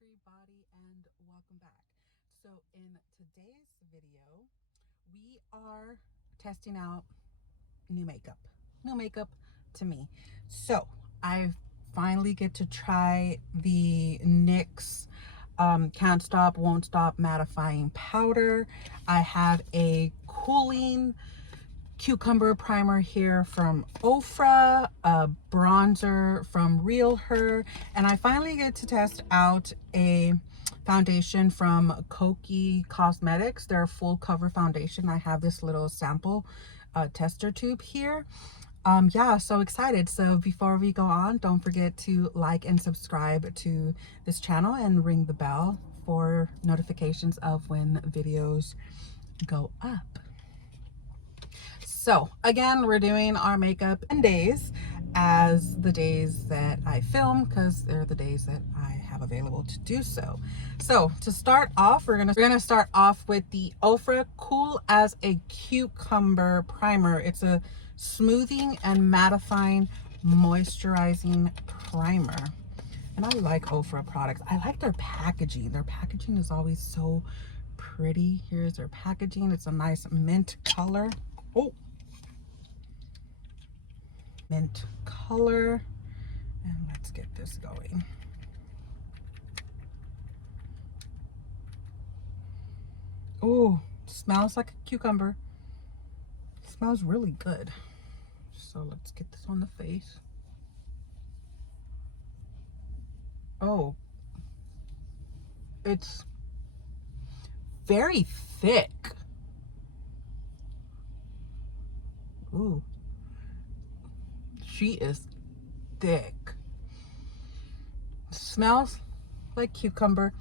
everybody, and welcome back. So in today's video, we are testing out new makeup to me. So I finally get to try the NYX Can't Stop Won't Stop mattifying powder. I have a cooling cucumber primer here from Ofra, a bronzer from Realher, and I finally get to test out a foundation from Koki Cosmetics, their full cover foundation. I have this little sample tester tube here. Yeah, so excited. So before we go on, don't forget to like and subscribe to this channel and ring the bell for notifications of when videos go up. So again, we're doing our makeup in days as the days that I film, because they're the days that I have available to do so. So to start off, we're gonna start off with the Ofra Cool as a Cucumber primer. It's a smoothing and mattifying moisturizing primer. And I like Ofra products. I like their packaging. Their packaging is always so pretty. Here's their packaging. It's a nice mint color. Oh, mint color. And let's get this going. Oh, smells like a cucumber. Smells really good. So let's get this on the face. Oh, it's very thick. Ooh, she is thick. Smells like cucumber.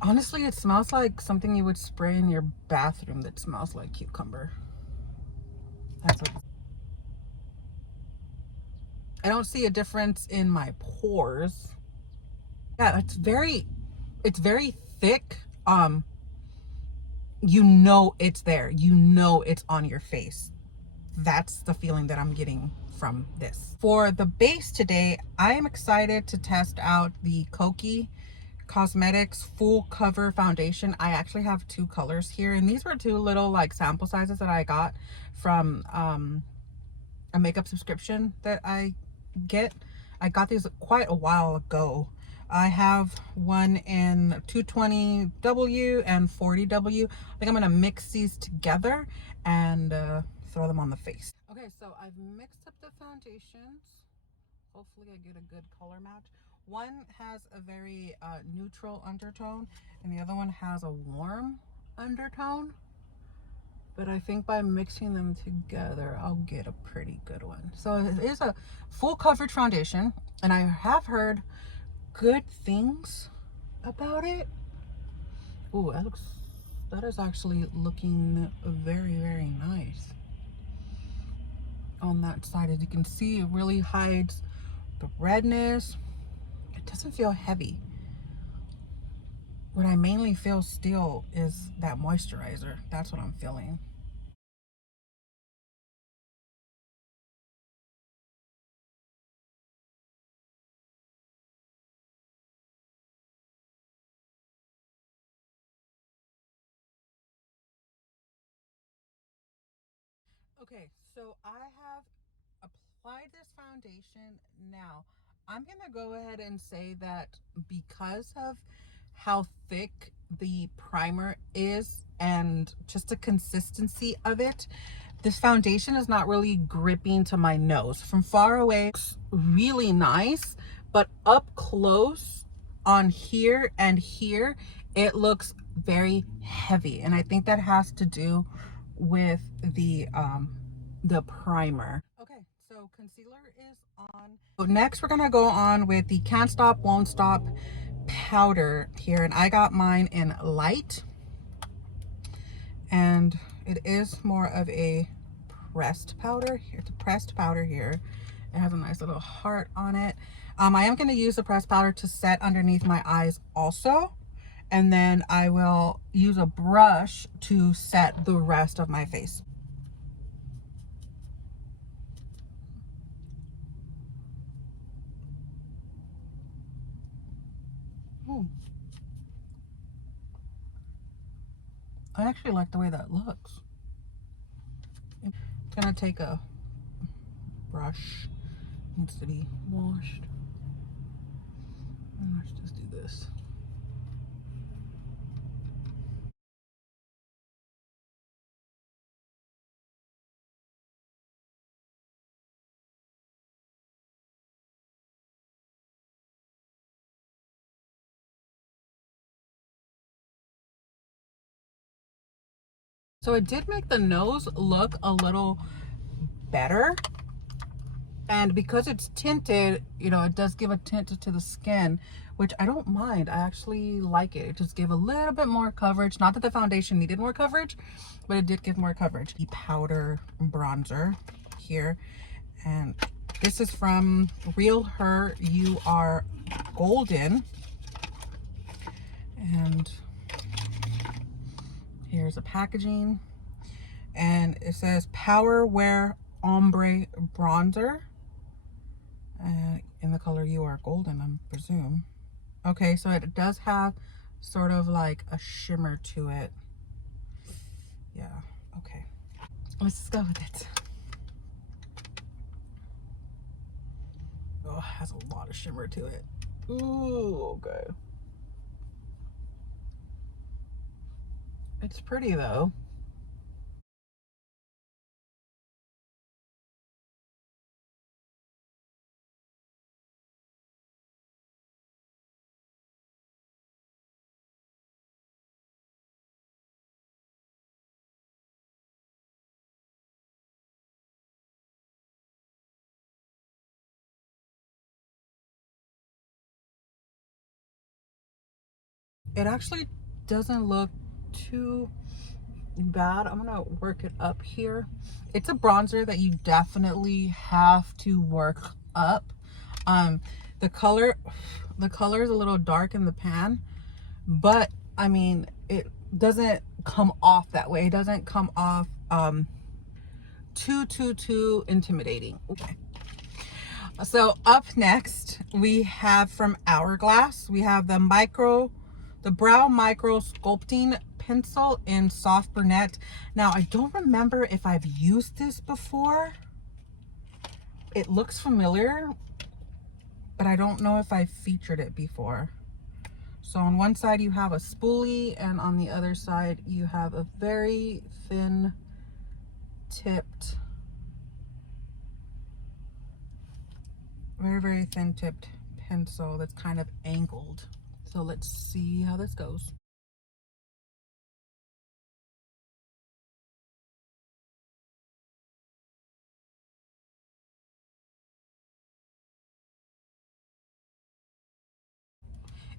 Honestly, it smells like something you would spray in your bathroom that smells like cucumber. That's what. I don't see a difference in my pores. Yeah, it's very thick. You know it's there. You know it's on your face. That's the feeling that I'm getting from this. For the base today, I am excited to test out the Koki Cosmetics full cover foundation. I actually have two colors here, and these were two little like sample sizes that I got from a makeup subscription that I get. I got these quite a while ago. I have one in 220W and 40W. I think I'm gonna mix these together and throw them on the face. Okay, so I've mixed up the foundations. Hopefully I get a good color match. One has a very neutral undertone, and the other one has a warm undertone. But I think by mixing them together, I'll get a pretty good one. So it is a full coverage foundation, and I have heard good things about it. Ooh, that is actually looking very, very nice on that side. As you can see, it really hides the redness. It doesn't feel heavy. What I mainly feel still is that moisturizer. That's what I'm feeling. Okay, so I have applied this foundation. Now I'm gonna go ahead and say that because of how thick the primer is and just the consistency of it, this foundation is not really gripping to my nose. From far away, it's really nice, but up close on here and here, it looks very heavy. And I think that has to do with the primer. Okay, so concealer is on. So next we're gonna go on with the Can't Stop Won't Stop powder here, and I got mine in light, and it is more of a pressed powder. Here, it's a pressed powder here. It has a nice little heart on it. I am going to use the pressed powder to set underneath my eyes also, and then I will use a brush to set the rest of my face. Ooh. I actually like the way that looks. I'm gonna take a brush, needs to be washed, and let's just do this. So it did make the nose look a little better, and because it's tinted, you know, it does give a tint to the skin, which I don't mind. I actually like it. It just gave a little bit more coverage. Not that the foundation needed more coverage, but it did give more coverage. The powder bronzer here, and this is from Realher. You Are Golden, and here's a packaging, and it says Power Wear Ombre Bronzer, in the color You Are Golden, I presume. Okay, so it does have sort of like a shimmer to it. Yeah, okay. Let's just go with it. Oh, it has a lot of shimmer to it. Ooh, okay. It's pretty though. It actually doesn't look too bad. I'm gonna work it up here. It's a bronzer that you definitely have to work up. Um, the color, the color is a little dark in the pan, but I mean, it doesn't come off that way. It doesn't come off too intimidating. Okay. So up next, we have from Hourglass, we have the Brow Micro Sculpting Pencil in Soft Brunette. Now, I don't remember if I've used this before. It looks familiar, but I don't know if I've featured it before. So on one side you have a spoolie, and on the other side you have a very thin tipped, very thin tipped pencil that's kind of angled. So let's see how this goes.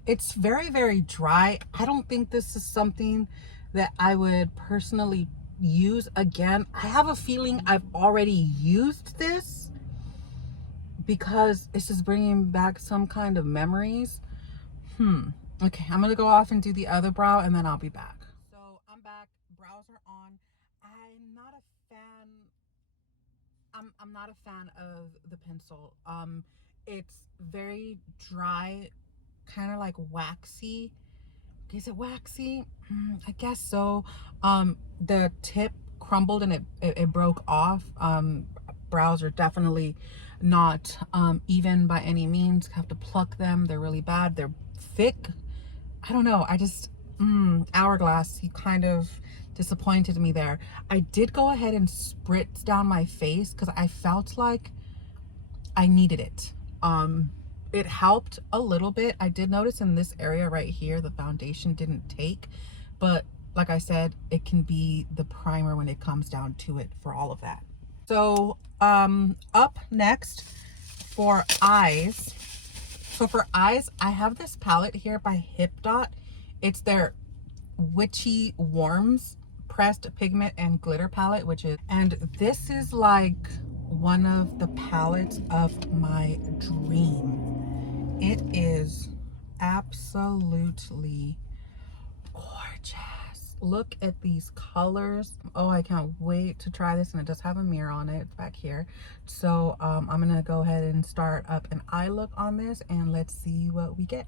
It's very dry. I don't think this is something that I would personally use again. I have a feeling I've already used this because it's just bringing back some kind of memories. Okay, I'm gonna go off and do the other brow, and then I'll be back. So I'm back. Brows are on. I'm not a fan. I'm not a fan of the pencil. It's very dry, kind of like waxy. Is it waxy? I guess so. The tip crumbled and it broke off. Brows are definitely not even by any means. Have to pluck them. They're really bad. They're thick. I don't know. I just Hourglass, you kind of disappointed me there. I did go ahead and spritz down my face because I felt like I needed it. It helped a little bit. I did notice in this area right here, the foundation didn't take, but like I said, it can be the primer when it comes down to it for all of that. So, up next for eyes. So for eyes, I have this palette here by Hipdot. It's their Witchy Warms Pressed Pigment and Glitter palette, and this is like one of the palettes of my dream. It is absolutely gorgeous. Look at these colors. Oh, I can't wait to try this, and it does have a mirror on it back here. So I'm gonna go ahead and start up an eye look on this, and let's see what we get.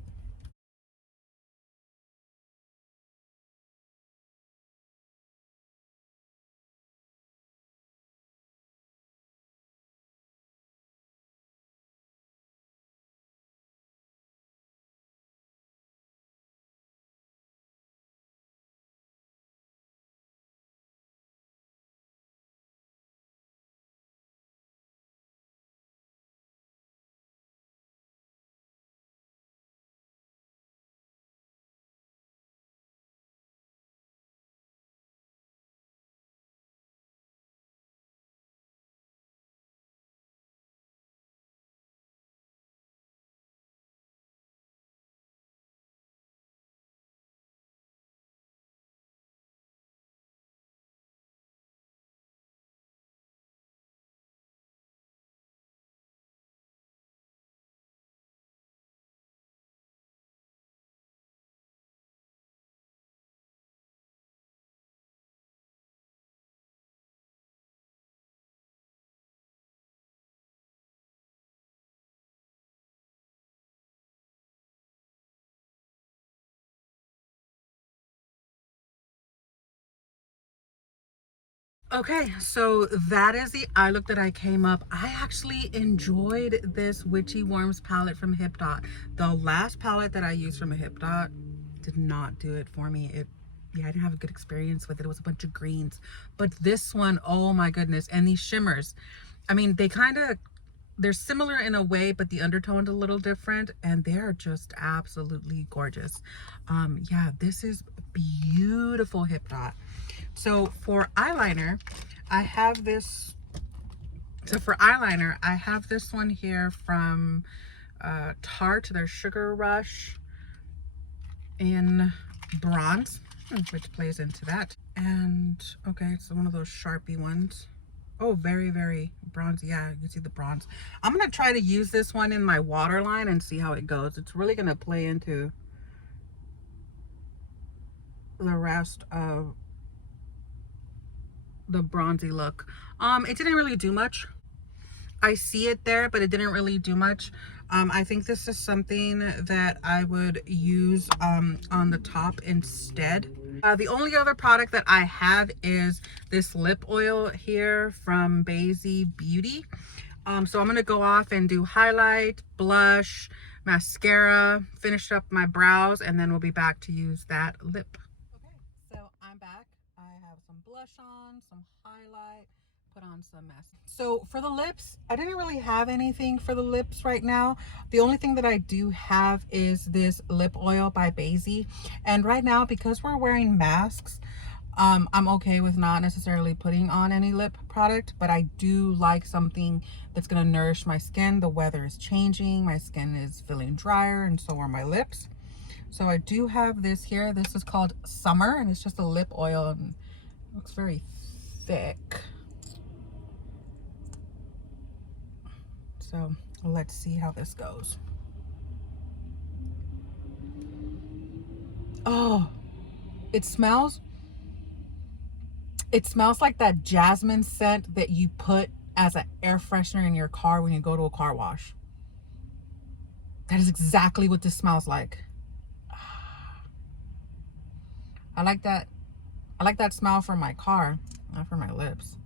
Okay, so that is the eye look that I came up. I actually enjoyed this Witchy Warms palette from Hipdot. The last palette that I used from a Hipdot did not do it for me. Yeah, I didn't have a good experience with it. It was a bunch of greens. But this one, oh my goodness. And these shimmers, I mean, they're similar in a way, but the undertone's a little different, and they're just absolutely gorgeous. Yeah, this is beautiful Hipdot. So for eyeliner, I have this. So for eyeliner, I have this one here from Tarte, their Sugar Rush in bronze, which plays into that. And okay, it's one of those Sharpie ones. Oh, very, very bronzy. Yeah, you can see the bronze. I'm going to try to use this one in my waterline and see how it goes. It's really going to play into the rest of the bronzy look. It didn't really do much. I see it there, but it didn't really do much. I think this is something that I would use on the top instead. The only other product that I have is this lip oil here from Baysie Beauty. So I'm gonna go off and do highlight, blush, mascara, finish up my brows, and then we'll be back to use that lip. Okay, so I'm back. I have some blush on, some highlight, put on some mascara. So for the lips, I didn't really have anything for the lips right now. The only thing that I do have is this lip oil by Baysie. And right now, because we're wearing masks, I'm okay with not necessarily putting on any lip product, but I do like something that's going to nourish my skin. The weather is changing. My skin is feeling drier, and so are my lips. So I do have this here. This is called Summer, and it's just a lip oil, and it looks very thick. So let's see how this goes. Oh, it smells like that jasmine scent that you put as an air freshener in your car when you go to a car wash. That is exactly what this smells like. I like that. I like that smell for my car, not for my lips.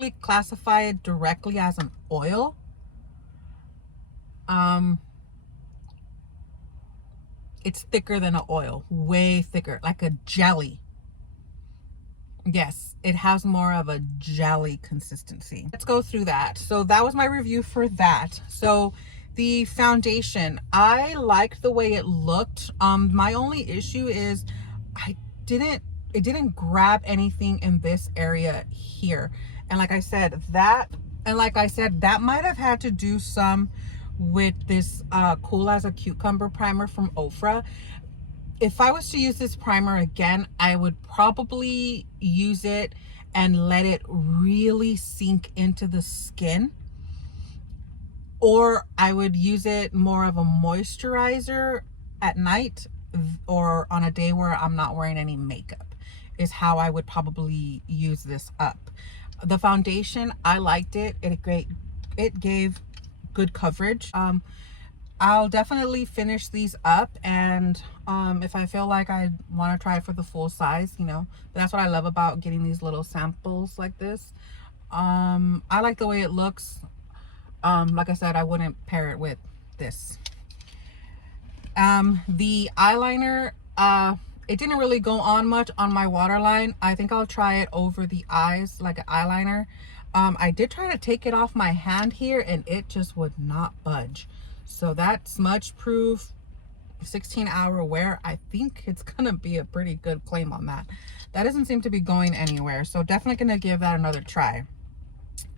We classify it directly as an oil. It's thicker than an oil, way thicker, like a jelly. Yes, it has more of a jelly consistency. Let's go through that. So that was my review for that. So the foundation, I liked the way it looked. My only issue is it didn't grab anything in this area here. And like I said, that might have had to do some with this Cool as a Cucumber primer from Ofra. If I was to use this primer again, I would probably use it and let it really sink into the skin. Or I would use it more of a moisturizer at night or on a day where I'm not wearing any makeup, is how I would probably use this up. The foundation, I liked it. It gave good coverage. I'll definitely finish these up, and if I feel like I want to try it for the full size, you know, that's what I love about getting these little samples like this. I like the way it looks. Like I said, I wouldn't pair it with this. The eyeliner, it didn't really go on much on my waterline. I think I'll try it over the eyes like an eyeliner. I did try to take it off my hand here, and it just would not budge. So that smudge proof 16-hour wear, I think it's gonna be a pretty good claim on that. That doesn't seem to be going anywhere, so definitely gonna give that another try.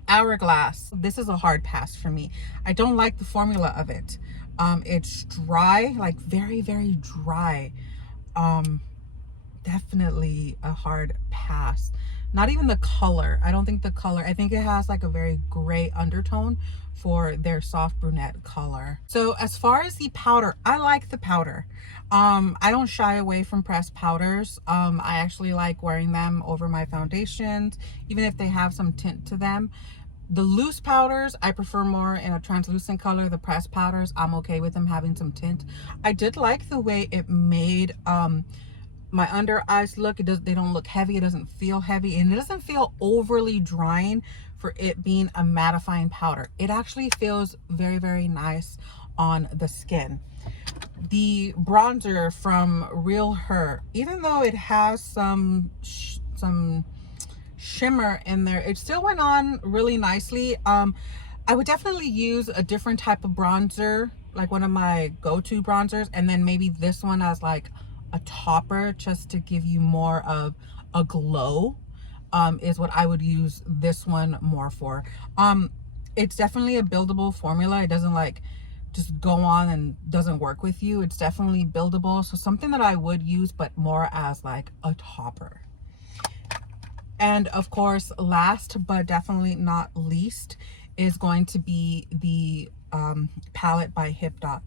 Hourglass, this is a hard pass for me. I don't like the formula of it. It's dry, like very, very dry. Definitely a hard pass. Not even the color. I don't think the color, I think it has like a very gray undertone for their soft brunette color. So as far as the powder, I like the powder. I don't shy away from pressed powders. I actually like wearing them over my foundations, even if they have some tint to them. The loose powders, I prefer more in a translucent color. The pressed powders, I'm okay with them having some tint. I did like the way it made my under eyes look. They don't look heavy. It doesn't feel heavy, and it doesn't feel overly drying for it being a mattifying powder. It actually feels very, very nice on the skin. The bronzer from Realher, even though it has some shimmer in there, it still went on really nicely. I would definitely use a different type of bronzer, like one of my go-to bronzers, and then maybe this one as like a topper, just to give you more of a glow, is what I would use this one more for. It's definitely a buildable formula. It doesn't like just go on and doesn't work with you. It's definitely buildable. So something that I would use, but more as like a topper. And of course, last but definitely not least is going to be the palette by Hipdot.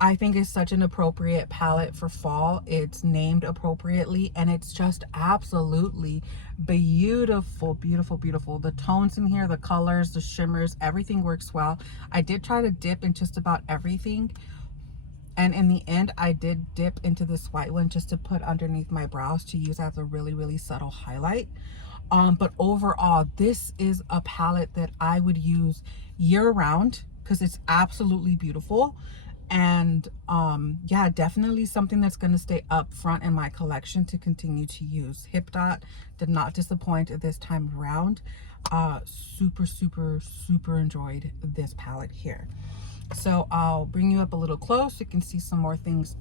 I think it's such an appropriate palette for fall. It's named appropriately, and it's just absolutely beautiful, beautiful, beautiful. The tones in here, the colors, the shimmers, everything works well. I did try to dip in just about everything, and in the end I did dip into this white one just to put underneath my brows to use as a really, really subtle highlight. But overall, this is a palette that I would use year round because it's absolutely beautiful. And yeah, definitely something that's going to stay up front in my collection to continue to use. Hipdot did not disappoint this time around. Super, super, super enjoyed this palette here. So I'll bring you up a little close so you can see some more things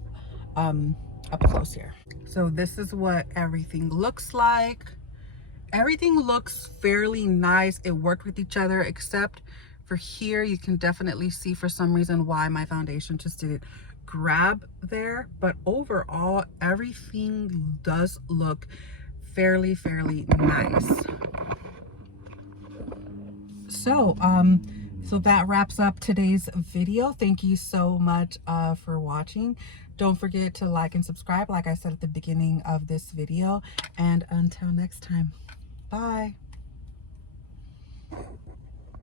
up close here. So this is what everything looks like. Everything looks fairly nice. It worked with each other, except for here. You can definitely see for some reason why my foundation just didn't grab there. But overall, everything does look fairly nice. So, so that wraps up today's video. Thank you so much for watching. Don't forget to like and subscribe, like I said at the beginning of this video. And until next time. Bye.